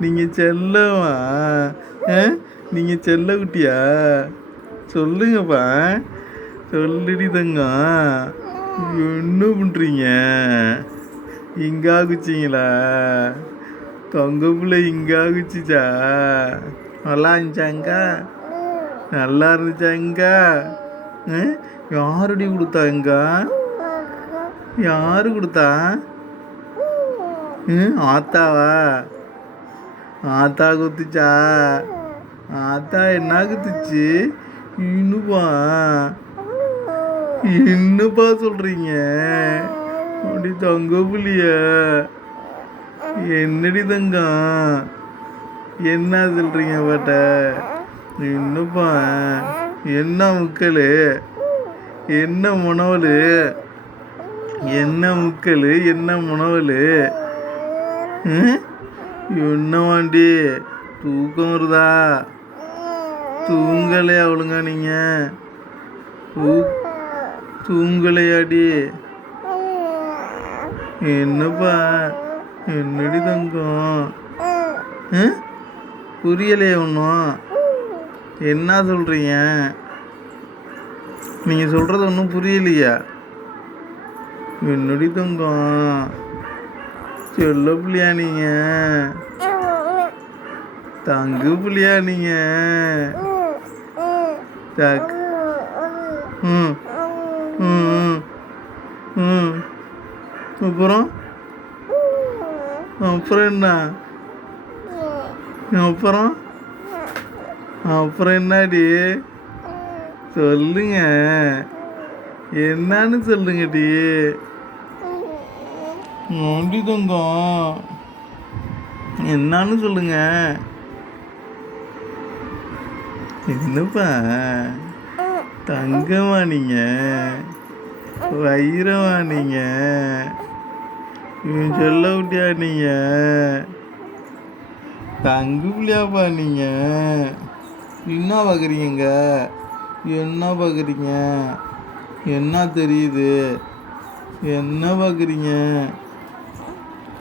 நீங்கள் செல்லவா ஆ? நீங்கள் செல்ல குட்டியா? சொல்லுங்கப்பா. சொல்லுடி தங்கம். என்ன பண்ணுறீங்க இங்கா குச்சிங்களா? தொங்க பிள்ளை இங்கா குச்சிச்சா? நல்லா இருந்துச்சாங்க நல்லா இருந்துச்சாங்க ஆ? யாருடி கொடுத்தா யார் யாரு கொடுத்தா? ம், ஆத்தாவா? ஆத்தா குத்துச்சா? ஆத்தா என்ன குத்துச்சு? இன்னுப்பா. என்னப்பா சொல்றீங்க? அப்படி தங்க புள்ளிய. என்னடி தங்கம்? என்ன சொல்றீங்க பாட்ட இன்னுப்பா. என்ன முக்கல்? என்ன முனவல்? என்ன முக்கல்? என்ன முனவல்? ம்? தூக்கம் வருதா? தூங்கலையா ஒழுங்கா நீங்க? தூ தூங்கலையாடி? என்னப்பா? என்னடி தங்கம்? புரியலையே ஒன்றும் என்ன சொல்கிறீங்க நீங்கள் சொல்கிறது ஒன்றும் புரியலையா. என்னடி தங்கம்? செல்ல புள்ளியா நீங்க? தங்கு புள்ளியா நீங்க? தக். ம். ம் ம், ம். அப்புறம்? அப்புறம் என்ன? அப்புறம்? அப்புறம் என்னடி? சொல்லுங்க. என்னன்னு சொல்லுங்கடி. நோண்டி தங்கம் என்னன்னு சொல்லுங்க. என்னப்பா? தங்கமா நீங்க. வைரமா நீங்க. இவன் சொல்ல விட்டியா நீங்க? தங்கு பிள்ளையாப்பா நீங்க. என்ன பார்க்குறீங்க என்ன பார்க்குறீங்க என்ன தெரியுது? என்ன பார்க்குறீங்க